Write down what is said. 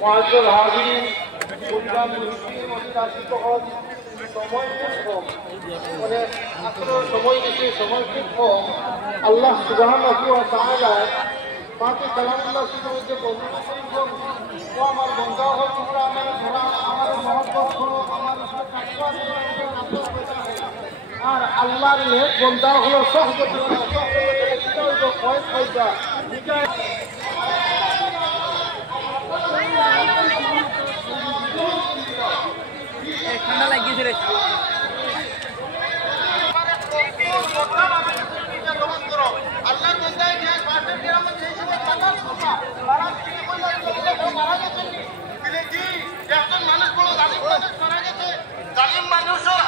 معزز حاضرین بنیاد অধিরাশিত হন সময় খুব কম মানে আসলে সময় বেশি সময় খুব কম আল্লাহ সুবহানাহু ওয়া তাআলা পাকে কালামুল্লাহ মধ্যে বর্ণনা করেছেন ও আমার বন্ধা হোক তোমরা আমার মহব্বত করো আমার আর আল্লাহর নেক বন্ধা হলো সহবত কয় ফায়দা ঠান্ডা লাগিয়েছে রে মানুষের